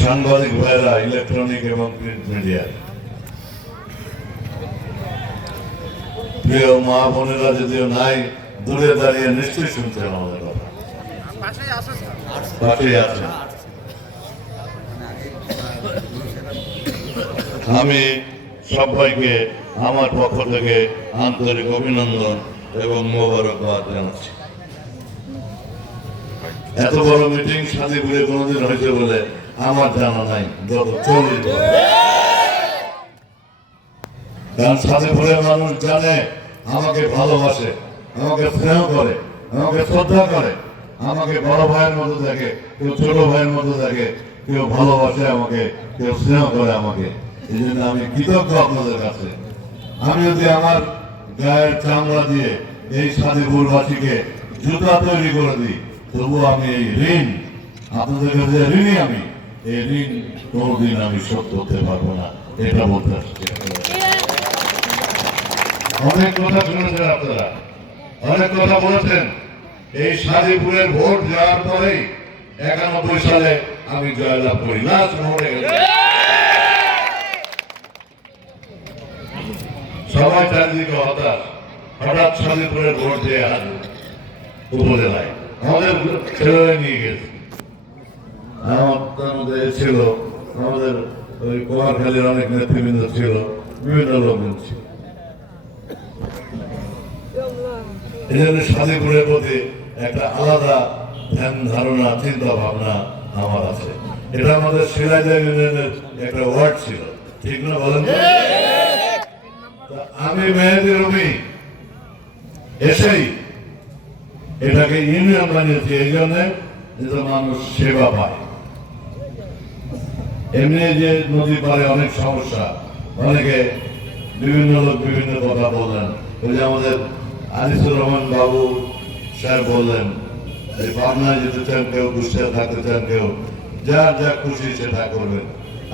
সাংবাদিক ভাইরা, ইলেকট্রনিক এবং প্রিন্ট মিডিয়ার প্রিয় মা বোনেরা যদিও নাই, দূরে দাঁড়িয়ে নিশ্চয়ই শুনছেন আমাদের কথা, পাশেই আছেন। আমি সবাইকে আমার পক্ষ থেকে আন্তরিক অভিনন্দন এবং মোবারকবাদ জানাচ্ছি। এত বড় মিটিং শান্তিপুরে কোনোদিন হয়েছে বলে আমার জানা নাই গত 40 বছর। কারণ শান্তিপুরের মানুষ জানে আমাকে ভালোবাসে, আমাকে স্নেহ করে, আমাকে শ্রদ্ধা করে, আমাকে বড় ভাইয়ের মতো দেখে, কেউ ছোট ভাইয়ের মতো দেখে, কেউ ভালোবাসে আমাকে, কেউ স্নেহ করে আমাকে। এই জন্য আমি কৃতজ্ঞ আপনাদের কাছে। আমি যদি আমার গায়ের চামড়া দিয়ে এই শান্তিপুরবাসীকে জুতা তৈরি করে দিই, তবু আমি এই ঋণ আপনাদের কাছে ঋণী, আমি এই ঋণ কোনোদিন আমি শোধ করতে পারবো না, এটা বলতে আসছি। অনেক কথা শুনেছেন আপনারা, অনেক কথা বলেছেন। এই শান্তিপুরের ভোট যাওয়ার পরেই 91 সালে আমি জয়লাভ করি, লাস্ট ভোটে সবাই চারিদিকে হতাশ। হঠাৎ শান্তিপুরের ভোট দিয়ে আসবে উপজেলায়, আমাদের ছেলে নিয়ে গেছে। আমাদের ছিল, আমাদের ওই কুমারখালীর অনেক নেতৃবৃন্দ ছিল, বিভিন্ন লোকজন ছিল। এই জন্য শান্তিপুরের প্রতি একটা আলাদা ধ্যান ধারণা, চিন্তা ভাবনা আমার আছে। এটা আমাদের সিরাজা ইউনিয়নের একটা ওয়ার্ড ছিল, ঠিক না বলেন? আমি মেহেদি রুমি এসেই এটাকে ইউনিয়ন বানিয়েছি, এই জন্য যাতে মানুষ সেবা পায়। এমনি যে নদী পারে অনেক সমস্যা, অনেকে বিভিন্ন লোক বিভিন্ন কথা বললেন। ওই যে আমাদের আনিসুর রহমান বাবু সাহেব বললেন, এই পাবনায় যেতে চান কেউ, কুষ্টিয়া থাকতে চান কেউ, যার যা খুশি সেটা করবেন।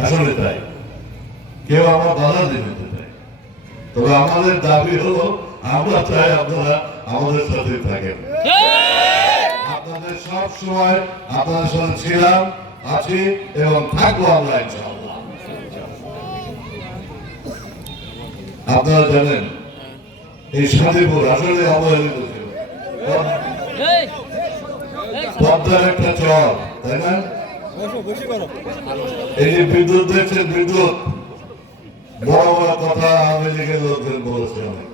আসলে তাই, কেউ আমার বাধা দিতে চাই, তবে আমাদের দাবি হলো আমরা চাই আপনারা আমাদের সাথে থাকেন। আপনাদের সব সময় আপনাদের সাথে ছিলাম, আছি এবং থাকবো আমরা ইনশাআল্লাহ। আপনারা জানেন এই শান্তিপুর আসলে অবহেলিত ছিল, পদ্মার একটা চর, তাই না? এই যে বিদ্যুৎ দেখছেন, বিদ্যুৎ বড় বড় কথা আওয়ামী লীগের লোকজন বলেছে অনেক।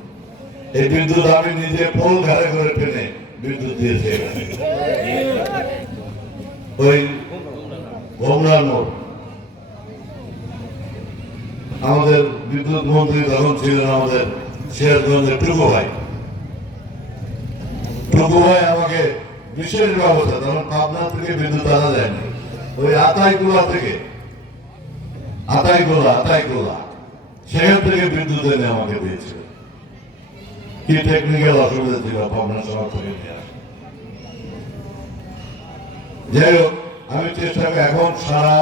এই বিদ্যুৎ আমি নিজে পোল ঘাড়ে করে টেনে বিদ্যুৎ দিয়েছি। ওই ভোমরার মোড়, আমাদের বিদ্যুৎ মন্ত্রী তখন ছিলেন আমাদের সিরাজগঞ্জের টুকু ভাই। টুকু ভাই আমাকে বিশেষ ব্যবস্থা, তখন পাবনা থেকে বিদ্যুৎ আনা যায়নি, ওই আতাইকুলা থেকে, আতাইকুলা সেখান থেকে বিদ্যুৎ এনে আমাকে দিয়েছিল। কি টেকনিক্যাল অসুবিধা ছিল পাবনা শহর থেকে নিয়ে আসা। যাই হোক, আমি চেষ্টা করি, এখন সারা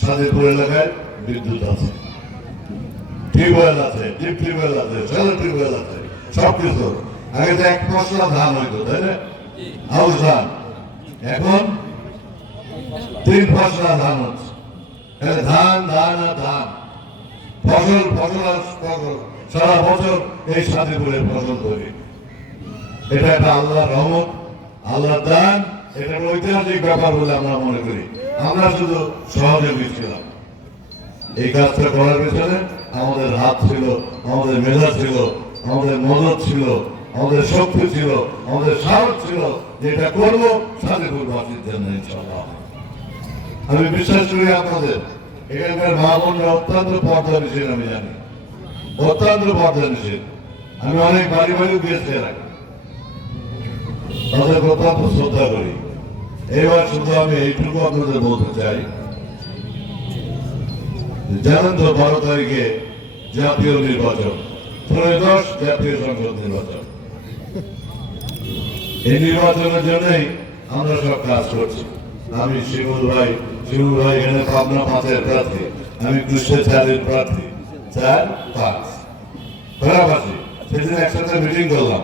শান্তিপুর এলাকায় বিদ্যুৎ আছে, টিউবওয়েল আছে, ডিপ টিউবওয়েল আছে, সোলার টিউবওয়েল আছে, সবকিছু। আগে তো 1 পশলা ধান হইতো, তাই না? আউশ ধান, এখন 3 পশলা ধান হচ্ছে। ধান ধান আর ধান, ফসল ফসল আর ফসল, সারা বছর এই শান্তিপুরের ফসল তৈরি। এটা একটা আল্লাহর রহমত, আল্লাহর দান। এটা ঐতিহাসিক ব্যাপার বলে আমরা মনে করি। আমরা শুধু সহযোগী ছিলাম। এই কাজটা করার পেছনে আমাদের হাত ছিল, আমাদের মেধা ছিল, আমাদের মদত ছিল, আমাদের শক্তি ছিল, আমাদের সাহস ছিল, যেটা করবো শান্তিপুরবাসীর জন্য ইনশাআল্লাহ। আমি বিশ্বাস করি আপনাদের এখানকার মা বোনরা অত্যন্ত পর্দানিশীল, আমি জানি, অত্যন্ত পর্দানিশীল। আমি অনেক বাড়ি বাড়িও গিয়েছি এলাকা, তাদের অত্যন্ত শ্রদ্ধা করি। এবার শুধু আমি এইটুকু আপনাদের বলতে চাই, জানেন তো 12 তারিখে জাতীয় নির্বাচন, 13শ জাতীয় সংসদ নির্বাচন। এই নির্বাচনের জন্যই আমরা সব কাজ করছি। আমি শিমুল ভাই এখানে পাবনা 5-এর প্রার্থী, আমি কুষ্টিয়া 4-এর প্রার্থী, 4-5 পাশাপাশি। সেদিন একসাথে মিটিং করলাম।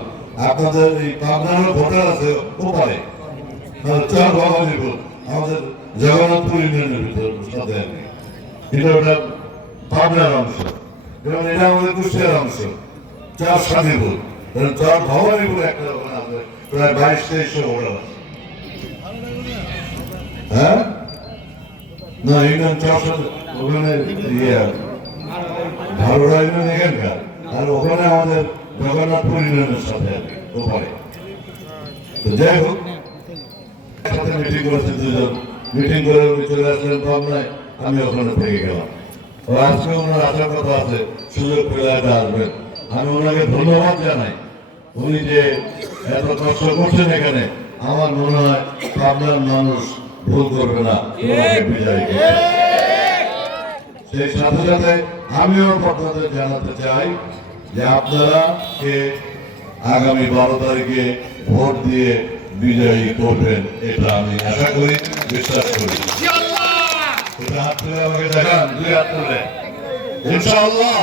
আপনাদের এই পাবনারও ভোটার আছে ওপারে, চর ভবানীপুর, আমাদের জগন্নাথপুর ইউনিয়নের ভিতর সাথে আর কি, এটা ওটা পাবনার অংশ এবং এটা আমাদের কুষ্টিয়ার অংশ। চার স্বাধীনপুর, চার ভবানীপুর একটা ওখানে আছে, প্রায় 22-2300 ভোটার আছে। হ্যাঁ না ইউনিয়ন চার ওখানে ইয়ে ভালোরা ইউনিয়ন এখানকার, আর ওখানে আমাদের জগন্নাথপুর ইউনিয়নের সাথে আর কি ওপারে। তো যাই হোক সাথে মিটিং করেছে দুজন, মিটিং করে উনি চলে আসলেন পাবনায়, আমি ওখানে থেকে গেলাম। আজকে ওনার আসার কথা আছে, সুযোগ পেলে আসবেন। আমি ওনাকে ধন্যবাদ জানাই, উনি যে এত কষ্ট করছেন এখানে। আমার মনে হয় পাবনার মানুষ ভুল করবে না ওনাকে বিজয় করবে। সেই সাথে সাথে আমিও আপনাদের জানাতে চাই যে আপনারা কে আগামী 12 তারিখে ভোট দিয়ে বিজয়ী করবেন, এটা আমি আশা করি, বিশ্বাস করি। এটা হাত তুলে আমাকে দেখান, 2 হাত তুলে ইনশাআল্লাহ।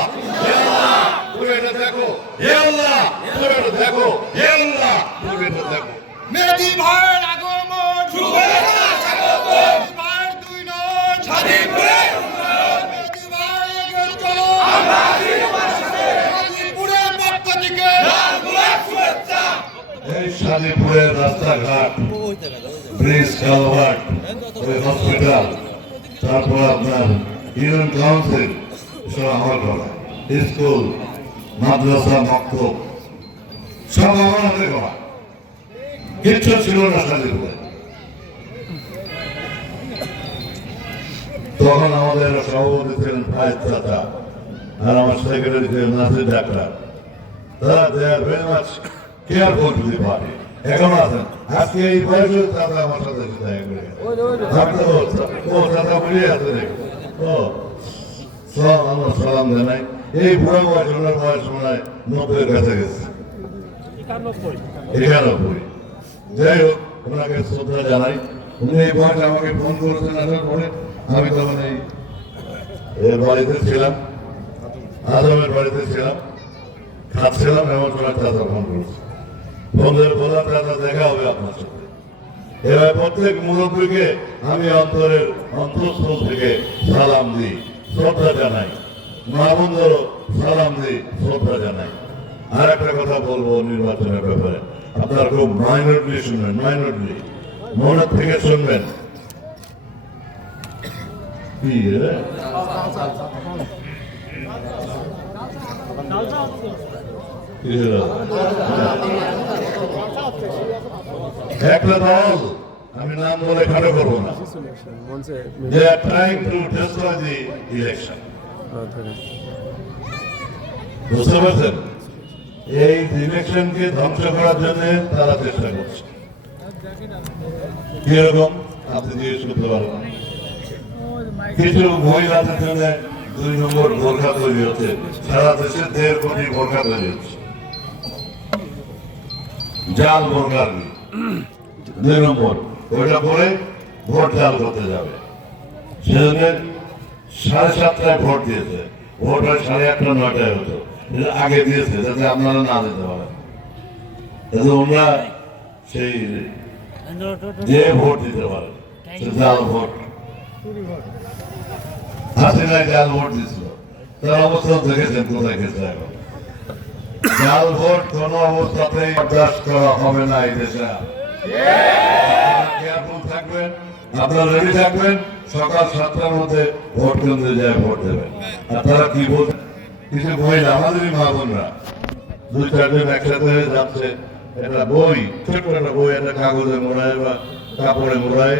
তুমি এটা দেখো, হে আল্লাহ, তুমি এটা দেখো, হে আল্লাহ, তুমি এটা দেখো। মেহেদী ভাইয়ের আগমন, শুভেচ্ছা স্বাগতম। ভাইয়ের 2 নয় স্বাধীনপুরের উন্নয়ন। মেহেদী ভাই এগিয়ে চলো, আমরা আছি তোমার সাথে। স্বাধীনপুরের পক্ষ থেকে লাল গোলাপ শুভেচ্ছা। এই স্বাধীনপুরের রাস্তাঘাট, ব্রিজ, কালভার্ট, হসপিটাল, তারপর আপনার ইউনিয়ন কাউন্সিল, সব আমার করা, স্কুল, মাদ্রাসা, মক্তব, সব আমার হাতে করা। কিচ্ছু ছিল না স্বাধীনপুরে। তখন আমাদের সভাপতি ছিলেন ফায়েজ চাচা, আর আমার সেক্রেটারি ছিলেন নাসির ডাক্তার। তারা they are very much careful to the party, এখনো আছেন। আজকে এই বয়সে চাচা আমার সাথে দেখা করে ও চাচা বেরিয়ে আছে দেখো। ও সব আমার সালাম জানাই। এই বুড়ো বয়স, ওনার বয়স মনে হয় 90-এর কাছে গেছে, 91। যাই হোক, ওনাকে শ্রদ্ধা জানাই। উনি এই বয়সে আমাকে ফোন করেছেন আসার পরে। আমি তখন এই বাড়িতে ছিলাম, আজমের বাড়িতে ছিলাম, খাচ্ছিলাম, এমন সময় চাচা ফোন করেছে। ফোন করে বললাম, চাচা দেখা হবে আপনার সাথে। এবার প্রত্যেক মুরব্বীকে আমি অন্তরের অন্তঃস্থল থেকে সালাম দিই, শ্রদ্ধা জানাই। মা বোনদেরও সালাম দিই, শ্রদ্ধা জানাই। আর একটা কথা বলবো নির্বাচনের ব্যাপারে, আপনারা খুব মাইনরলি শুনবেন, মাইনরলি মনের থেকে শুনবেন। কি রে? একটা দল, আমি নাম বলে খাটো করবো না, they are trying to destroy the election. বুঝতে পারছেন? এই ইলেকশনকে ধ্বংস করার জন্য তারা চেষ্টা করছে। কিরকম আপনি জিজ্ঞেস করতে পারবেন? কিছু মহিলাদের জন্য 2 নম্বর বোরখা তৈরি হচ্ছে, সারা দেশে 1.5 কোটি বোরখা তৈরি হচ্ছে, জাল বোরখা। 2 নম্বর ওইটা পরে ভোট জাল করতে যাবে, সেজন্য 7:30টায় ভোট দিয়েছে। ভোট হয় 8:30-9টায় হতো, আগে দিয়েছে যাতে আপনারা না দিতে পারেন। ওনারা সেই যে ভোট দিতে পারে, জাল ভোট। হাসিনায় জাল ভোট দিয়েছিল, তার অবস্থা দেখেছেন কোথায় গেছে এখন। জাল ভোট কোন অবস্থাতেই বরদাস্ত করা হবে না এই দেশে। কেয়ারফুল থাকবেন, আপনারা রেডি থাকবেন। সকাল 7টার মধ্যে ভোট কেন্দ্রে যায় ভোট দেবেন। আর তারা কি বলছেন, কিছু মহিলা, আমাদেরই মা বোনরা 2-4 জন একসাথে হয়ে যাচ্ছে, একটা বই, ছোট্ট একটা বই, একটা কাগজে মোড়ায় বা কাপড়ে মোড়ায়,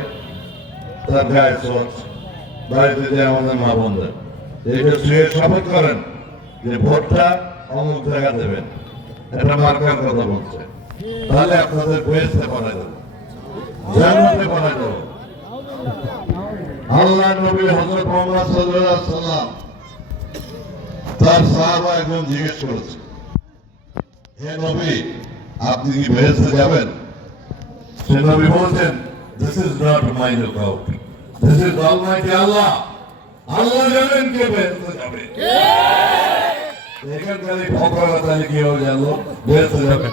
তার গায়ে সোচ, বাড়িতে যে আমাদের মা বোনদের এটা শুয়ে শপথ করেন যে ভোটটা অমুক জায়গা দেবেন, একটা মার্কার কথা বলছে, তাহলে আপনাদের বয়সে বানাই দেবো, জান্নাতে বানাই দেবো। আল্লাহ নবী হযরত মুহাম্মদ সাল্লাল্লাহু আলাইহি ওয়াসাল্লাম তার সাহাবা একজন জিজ্ঞেস করেছে, হে নবী, আপনি কি বেহেশতে যাবেন? সে নবী বলছেন, this is not my lookout, this is almighty Allah. আল্লাহ জানেন কে বেহেশতে যাবে। এখানকার এই ফকরা তাহলে কি হবে জানলো বেহেশতে যাবে?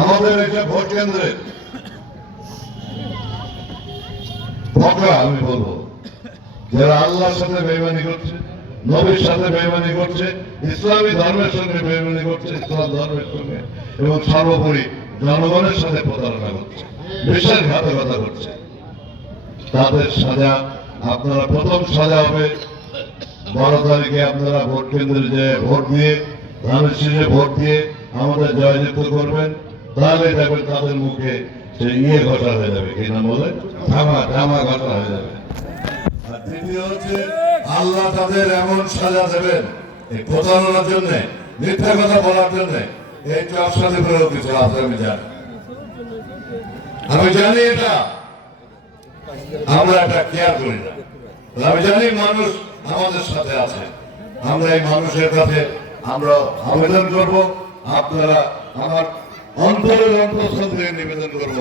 আমাদের একটা ভোট কেন্দ্রে ভগা আমি বলবো, যারা আল্লাহর সাথে বেইমানি করছে, নবীর সাথে বেইমানি করছে, ইসলামী ধর্মের সঙ্গে বেইমানি করছে, ইসলাম ধর্মের সঙ্গে, এবং সর্বোপরি জনগণের সাথে প্রতারণা করছে, বিশ্বাসঘাতকতা করছে, তাদের সাজা আপনারা প্রথম সাজা হবে 12 তারিখে আপনারা ভোট কেন্দ্রে যে ভোট দিয়ে, ধানের শীষে ভোট দিয়ে আমাদের জয়যুক্ত করবেন। তাহলে দেখবেন তাদের মুখে সে ঘটা হয়ে যাবে, কি না বলে ধামা ঘটা হয়ে যাবে। আর দ্বিতীয় হচ্ছে, আল্লাহ তাদের এমন সাজা দেবেন এই প্রতারণার জন্য, মিথ্যা কথা বলার জন্য। এই ক্লাবসাথী করে কিছু আছে, আমি জানি এটা আমরা এটা কেয়ার করি না। আমি জানি মানুষ আমাদের সাথে আছে, আমরা এই মানুষের কাছে আমরা আবেদন করব, আপনারা আমার অন্তরের অন্তঃস্থল থেকে নিবেদন করব,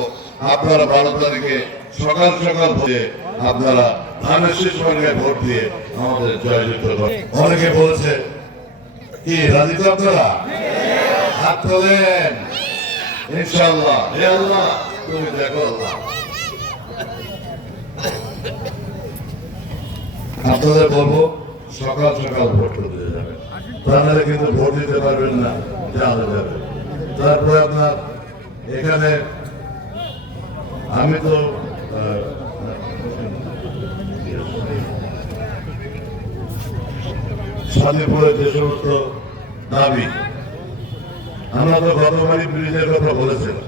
আপনারা 12 তারিখে সকাল সকাল হয়ে আপনারা ধানের শীষ সঙ্গে ভোট দিয়ে আমাদের জয়যুক্ত করুন। অনেকে বলেছে কি রাজি তো আপনারা? হাত তোলেন ইনশাআল্লাহ। হে আল্লাহ তুমি দেখো, আল্লাহ আপনাদের বলবো সকাল সকাল ভোট করতে যাবেন, তাহলে কিন্তু ভোট দিতে পারবেন না, জানা যাবে। তারপরে আপনার এখানে আমি তো শান্তিপুরের যে সমস্ত দাবি, আমরা তো গতবারই ব্রিজের কথা বলেছিলাম,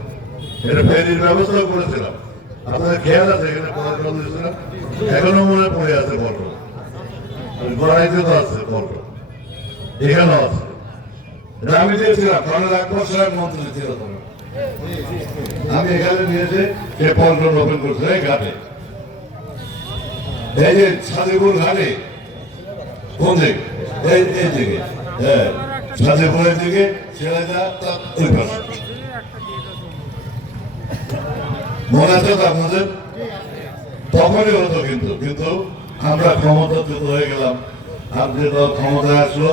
এটা ফেরির ব্যবস্থাও করেছিলাম। আপনাদের খেয়াল আছে এখানে পড়াশোনা দিয়েছিলাম, এখনো মনে পড়ে আছে বলবো, গড়াইতে তো আছে বলবো, এখানেও আছে। আমি দিয়েছিলাম, কর্নেল আকবর সাহেব মন্ত্রী ছিল, আমি এখানে নিয়েছি, সে পল্টন ওপেন করছে এই ঘাটে, এই যে সাদিপুর ঘাটে কোন দিকে, এই দিকে, হ্যাঁ সাদিপুরের দিকে ছেড়ে যা, তার ওই পাশে মনে আছে তো আপনাদের? তখনই হতো, কিন্তু আমরা ক্ষমতাচ্যুত হয়ে গেলাম। আর যে দল ক্ষমতায় আসলো,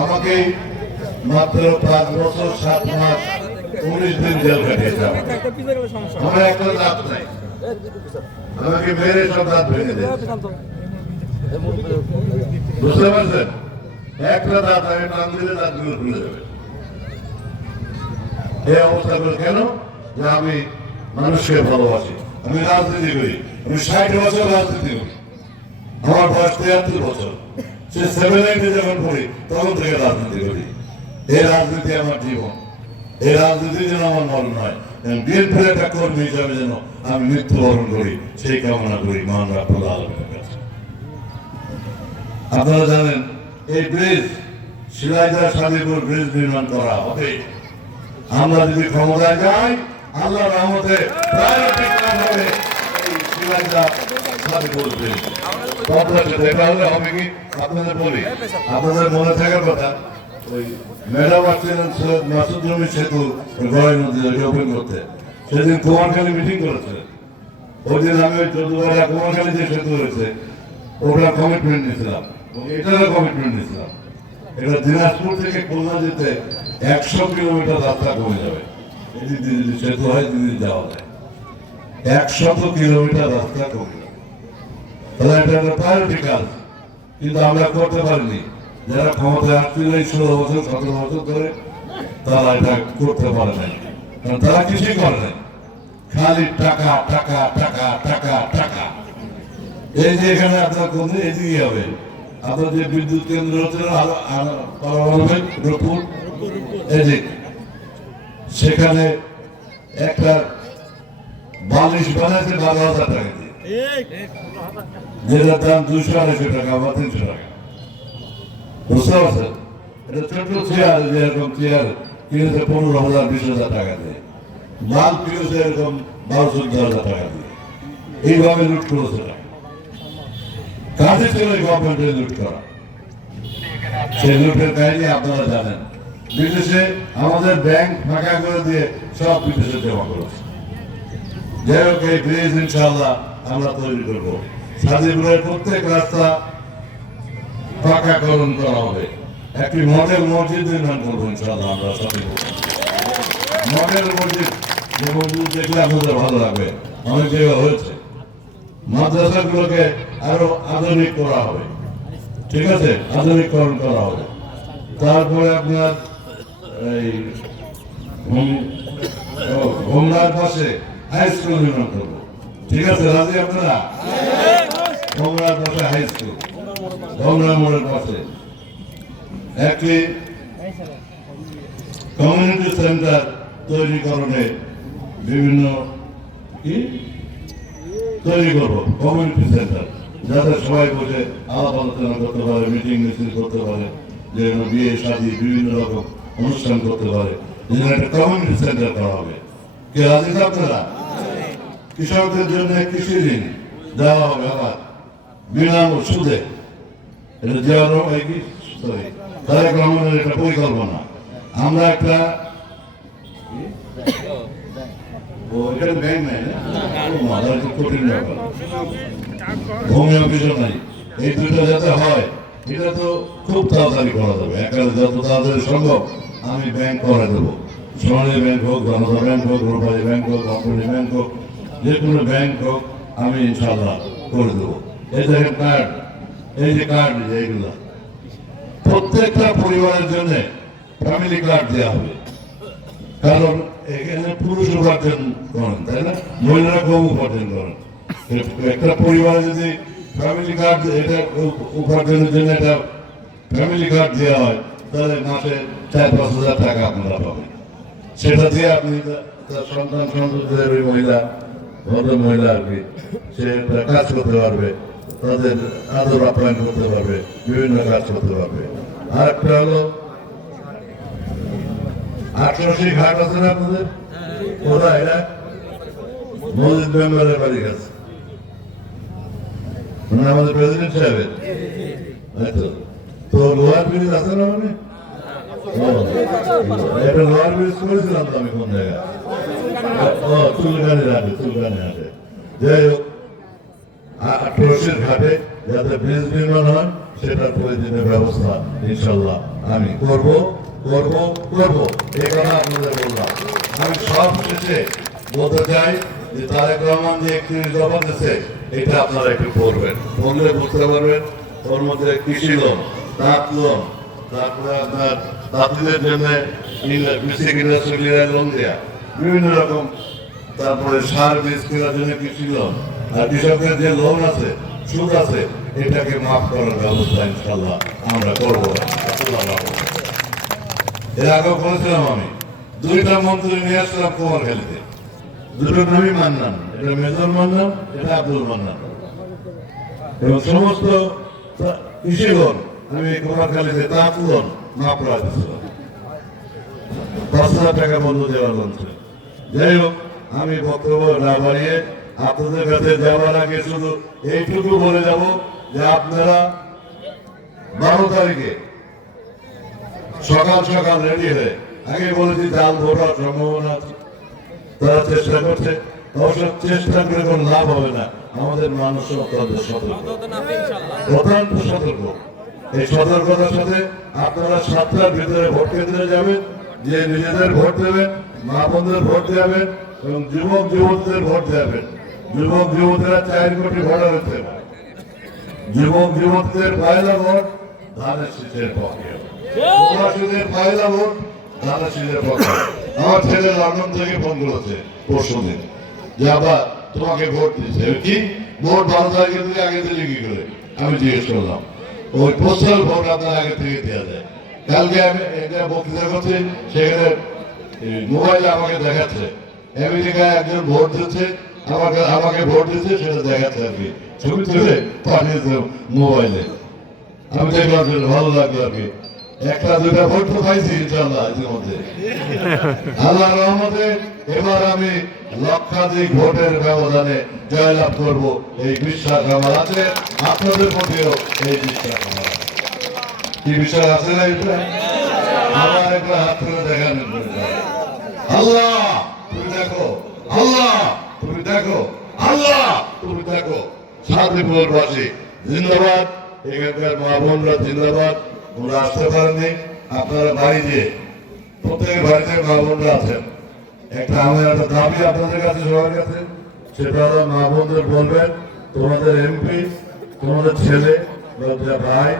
আমাকেই মাত্র 5 বছর 7 মাস 19 দিন জেল কাটিয়েছে। আমার একটা দাঁত নাই, আমাকে মেরে সব দাঁত ভেঙে দিয়েছে, বুঝতে পারছেন? একটা দাঁত আমি টান দিলে দাঁতগুলো খুলে যাবে। এই অবস্থাগুলো কেন? যে আমি মানুষকে ভালোবাসি, আমি রাজনীতি করি, আমি 60 বছর রাজনীতি করি, আমার বয়স 73 বছর, সে 7-8 যখন পড়ি তখন থেকে রাজনীতি করি। এই রাজনীতি আমার জীবন, এই রাজনীতি যেন আমার মরণ হয়, বিএনপির একটা কর্মী হিসাবে যেন আমি মৃত্যুবরণ করি, সেই কামনা করি মহান রাব্বুল আলামিনের কাছে। আপনারা জানেন এই ব্রিজ, শিলাইদহ শান্তিপুর ব্রিজ নির্মাণ করা হবে। আমরা যদি ক্ষমতায় যাই, আল্লাহর রহমতে প্রায়োরিটি কাজ হবে এই শিলাইদহ শান্তিপুর ব্রিজ। দেখা হলে হবে কি আপনাদের বলি, আপনাদের মনে থাকার কথা, ওই ম্যাডাম আসছিলেন সৈয়দ মাসুদ রবি সেতু গড়াই নদী ওপেন করতে, সেদিন কুমারখালী মিটিং করেছিলেন। ওই দিন আমি ওই 14 কুমারখালী যে সেতু হয়েছে ওটা কমিটমেন্ট নিয়েছিলাম, এটারও কমিটমেন্ট নিয়েছিলাম। এটা দিনাজপুর থেকে খুলনা যেতে 100 কিলোমিটার রাস্তা কমে যাবে, এদিক দিয়ে যদি সেতু হয় দিদি যাওয়া যায়, 100 কিলোমিটার রাস্তা কমে যাবে। তাহলে এটা একটা প্রায়োরিটি কাজ, কিন্তু আমরা করতে পারিনি। যারা ক্ষমতায় আসছিল এই 16 বছর 17 বছর ধরে, তারা এটা করতে পারে নাই, কারণ তারা কিছুই করে নাই, খালি টাকা টাকা টাকা টাকা টাকা। এই যে এখানে আপনার কোন এদিকে হবে, আপনার যে বিদ্যুৎ কেন্দ্র হচ্ছে রূপপুর, এদিক, সেখানে একটা বালিশ বানাইছে 12,000 টাকা দিয়ে, যেটার দাম 200-250 টাকা বা 300 টাকা, বুঝতে পারছেন? এটা ছোট চেয়ার, যেরকম চেয়ার কিনেছে 15,000-20,000 টাকা দিয়ে, মাল কিনেছে এরকম 12,000-14,000 টাকা দিয়ে, এইভাবে লুট করেছে। কাজে ছিল গভর্নমেন্টের লুট করা, সেই লুটের কাহিনী আপনারা জানেন। বিদেশে আমাদের ব্যাংক ফাঁকা করে দিয়ে সব বিদেশে জমা করেছে। যাই হোক, এই ব্রিজ ইনশাআল্লাহ আমরা তৈরি করবো, শান্তিপুরের প্রত্যেক রাস্তা পাকাকরণ করা হবে, একটি মডেল মসজিদ নির্মাণ করবো ইনশাআল্লাহ আমরা শান্তিপুর। মডেল মসজিদ, যে মসজিদ দেখলে আপনাদের ভালো লাগবে, অনেক জায়গা হয়েছে, মাদ্রাসাগুলোকে আরো আধুনিক করা হবে, ঠিক আছে, আধুনিকরণ করা হবে। তারপরে আপনার এই হোমনার পাশে হাই স্কুল নির্মাণ করবো, ঠিক আছে, রাজি আপনারা? হোমনার পাশে হাই স্কুল, হোমনা মোড়ের পাশে একটি কমিউনিটি সেন্টার তৈরিকরণে বিভিন্ন কি তৈরি করবো, কমিউনিটি সেন্টার, যাতে সবাই বসে আলাপ আলোচনা করতে পারে, মিটিং মিছিল করতে পারে, যেন বিয়ে শাদী বিভিন্ন রকম অনুষ্ঠান করতে পারে, যেন একটা কমিউনিটি সেন্টার করা হবে। কে রাজি আপনারা? কৃষকদের জন্য কৃষি ঋণ দেওয়া হবে আবার বিনা সুদে, এটা দেওয়ার তারেক রহমানের একটা পরিকল্পনা। আমরা একটা ব্যাংক নাই না, কঠিন ব্যাপার, ভূমি অফিসও নাই, এই দুটো যাতে হয় এটা তো খুব তাড়াতাড়ি করা যাবে। একালে যত তাড়াতাড়ি সম্ভব আমি ব্যাংক করে দেবো, সোনালী ব্যাংক হোক, জনতা ব্যাংক হোক, রূপালী ব্যাংক হোক, কোম্পানি ব্যাংক হোক, যে কোনো ব্যাংক হোক আমি ইনশাল্লাহ করে দেবো। এই দেখেন কার্ড, এই যে কার্ড এইগুলা প্রত্যেকটা পরিবারের জন্য ফ্যামিলি কার্ড দেওয়া হবে, কারণ এখানে পুরুষ উপার্জন করেন, তাই না, মহিলারা কম উপার্জন করেন। একটা পরিবারে যদি ফ্যামিলি কার্ড এটা উপার্জনের জন্য একটা ফ্যামিলি কার্ড দেওয়া হয়, তাহলে মাসে 4-5 হাজার টাকা আপনারা পাবেন। সেটা দিয়ে আপনি তার সন্তান সন্ততিদের ওই মহিলা, ভদ্র মহিলা আর কি, সে একটা কাজ করতে পারবে, তাদের আদর আপ্যায়ন করতে পারবে, বিভিন্ন কাজ করতে পারবে। আর একটা হলো 88 ঘাট আছে না আপনাদের, ওরা এরা মসজিদ মেম্বারের বাড়ির কাছে, মানে আমাদের প্রেসিডেন্ট সাহেবের, তো লোহার ব্রিজ আছে না, মানে একটা লোহার ব্রিজ করেছিলাম তো আমি কোন জায়গায়, চুলকানি হাটে, যাই হোক 88 ঘাটে যাতে ব্রিজ নির্মাণ হয় সেটার প্রয়োজনীয় ব্যবস্থা ইনশাল্লাহ আমি করব। এই কথা আপনাদের বললাম। আমি সব শেষে বলতে চাই যে তারেক রহমান যে 31 দফা দিচ্ছে এটা আপনারা একটু পড়বেন, পড়লে বুঝতে পারবেন। ওর মধ্যে কৃষি লোন, তাঁত লোন, তারপরে আপনার তাঁতিদের জন্য কৃষি লোন দেওয়া, বিভিন্ন রকম, তারপরে সার বীজ কেনার জন্য কৃষি লোন, আর কৃষকের যে লোন আছে, সুদ আছে, এটাকে মাফ করার ব্যবস্থা ইনশাল্লাহ আমরা করবো। এর আগেও বলেছিলাম আমি 2টা মন্ত্রী নিয়ে আসলাম কুমারখালীতে, দুটো নামই মান্নান, এটা মেজর মান্নান, এটা আব্দুল মান্নান, এবং সমস্ত কৃষি লোন আমি কুমারখালীতে তাঁত লোন মাফ করা দিচ্ছিলাম, 5,000 টাকা বন্ধ দেওয়ার লোন ছিল। যাই হোক, আমি বক্তব্য না বাড়িয়ে আপনাদের কাছে যাওয়ার আগে শুধু এইটুকু বলে যাব যে আপনারা 12 তারিখে সকাল সকাল রেডি হয়ে, আগে বলেছি জাল ভোটার সম্ভাবনা আছে, তারা চেষ্টা করছে, অবশ্য চেষ্টা করে কোনো লাভ হবে না, আমাদের মানুষ অত্যন্ত সতর্ক। এই সতর্কতার সাথে আপনারা 7টার ভিতরে ভোট কেন্দ্রে যাবেন, যে নিজেদের ভোট দেবেন, মা বোনদের ভোট দেবেন এবং যুবক যুবতীদের ভোট দেবেন। যুবক যুবতীরা 4 কোটি ভোটার হচ্ছে, যুবক যুবতীদের পয়লা ভোট ধানের শীষের পক্ষে, প্রবাসীদের পয়লা ভোট ধানের শীষের পক্ষে। আমার ছেলে লন্ডন থেকে ফোন করেছে পরশুদিন যে আবার তোমাকে ভোট দিচ্ছে, কি ভোট 12 তারিখে থেকে আগে দিলে কি করে? আমি জিজ্ঞেস করলাম, ওই পোস্টাল ভোট আপনার আগে থেকে দেওয়া যায়। কালকে আমি একটা বক্তৃতা করছি, সেখানে মোবাইলে আমাকে দেখাচ্ছে আমেরিকায় একজন ভোট দিচ্ছে, আমাকে ভোট দিচ্ছে, সেটা দেখাচ্ছে আর কি, ছবি তুলে পাঠিয়েছে মোবাইলে। আমি দেখলাম ভালো লাগলো আর কি, 1-2টা ভোট তো পাইছি ইনশাল্লাহ ইতিমধ্যে, আল্লাহ রহমতে। এবার আমি লক্ষাধিক ভোটের ব্যবধানে জয়লাভ করব, এই বিশ্বাস আমার আছে, আপনাদের প্রতিও এই বিশ্বাস আমার আছে। কি বিশ্বাস আছে না? এটা আমার একটা হাত করে দেখানোর প্রয়োজন। আল্লাহ তুমি দেখো, আল্লাহ তুমি দেখো, আল্লাহ তুমি দেখো। শান্তিপুরবাসী জিন্দাবাদ, এখানকার মা বোনরা জিন্দাবাদ। ওরা আসতে পারেননি, আপনারা বাড়ি দিয়ে প্রত্যেকের বাড়িতে মা বোনরা আছেন, একটা আমার একটা দাবি আপনাদের কাছে, সবার কাছে, সেটা হলো মা বোনদের বলবেন তোমাদের এমপি, তোমাদের ছেলে, তোমাদের ভাই,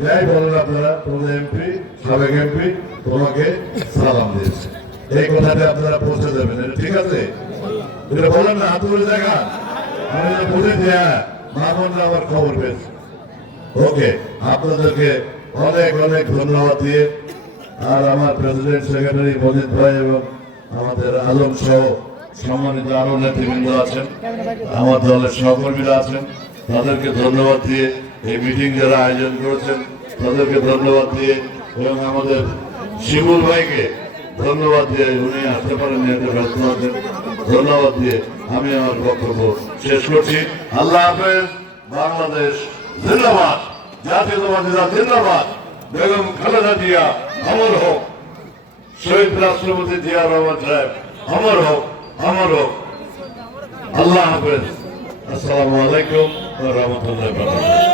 যাই বলেন আপনারা, তোমাদের এমপি, সাবেক এমপি তোমাকে সালাম দিয়েছে। এই কথাটা আপনারা পৌঁছে দেবেন, এটা ঠিক আছে? এটা বলেন না, হাত তুলে দেখা। আমি বুঝেছি, হ্যাঁ, মা বোনরা আমার খবর পেয়েছে। ওকে, আপনাদেরকে অনেক অনেক ধন্যবাদ দিয়ে, আর আমার প্রেসিডেন্ট সেক্রেটারি মজিদ ভাই এবং আমাদের আলম সহ সম্মানিত আরো নেতৃবৃন্দ আছেন, আমার দলের সহকর্মীরা আছেন, তাদেরকে ধন্যবাদ দিয়ে, এই মিটিং যারা আয়োজন করেছেন তাদেরকে ধন্যবাদ দিয়ে, এবং আমাদের শিমুল ভাইকে ধন্যবাদ দিয়ে, উনি আসতে পারেন এতে ব্যস্ত আছেন, ধন্যবাদ দিয়ে আমি আমার বক্তব্য শেষ করছি। আল্লাহ হাফেজ। বাংলাদেশ জিন্দাবাদ, জাতীয়তাবাদী দল জিন্দাবাদ, বেগম খালেদা জিয়া অমর হোক, শহীদ রাষ্ট্রপতি জিয়া রহমান সাহেব অমর হোক, অমর হোক। আল্লাহ হাফেজ। আসসালামু আলাইকুম ওয়া রাহমাতুল্লাহি ওয়া বারাকাতুহু।